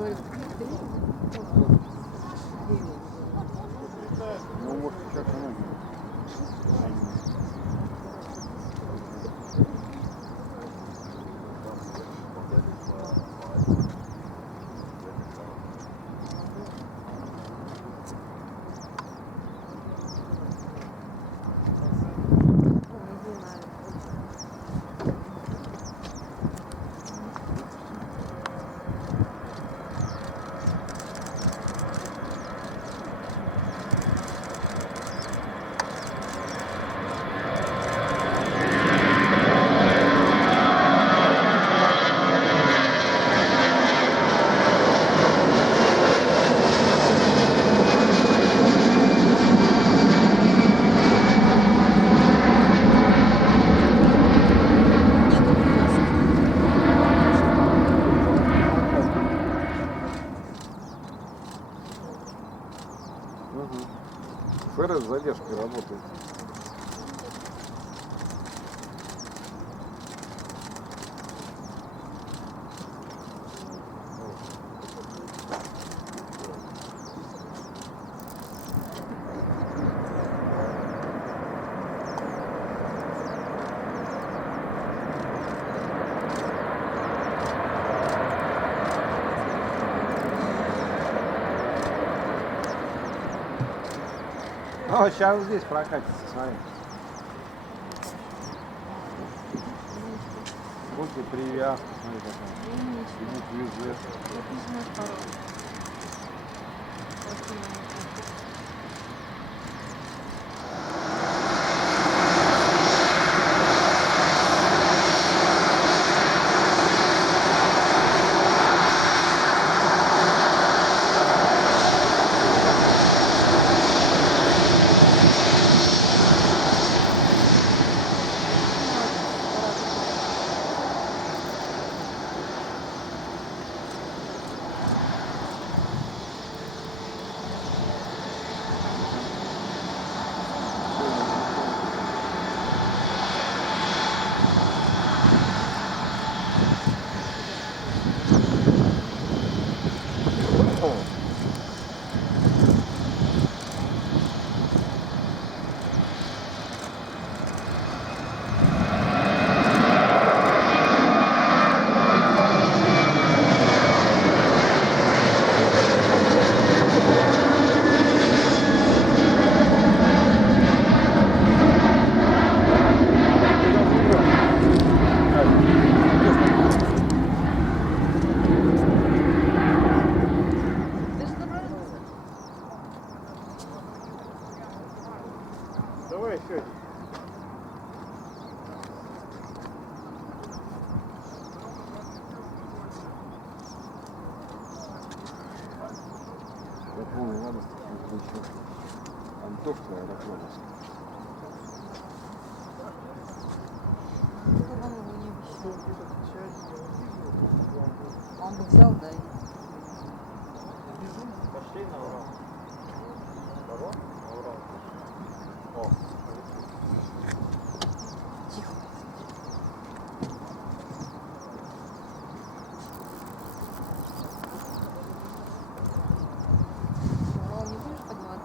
говорю, Ну вот сейчас она. ФРС с задержкой работает. Ну, сейчас здесь прокатится, смотри. После привязки, смотри, какая. Идут везде. Давай еще один. Я помню, надо еще. Антошка аэроплана. Он бы взял, да, и... Пошли на Урал. Кого? На Урал. О. Тихо. Урал не будешь поднимать?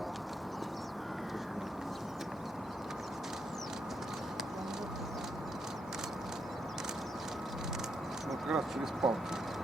Ну, как раз через палку.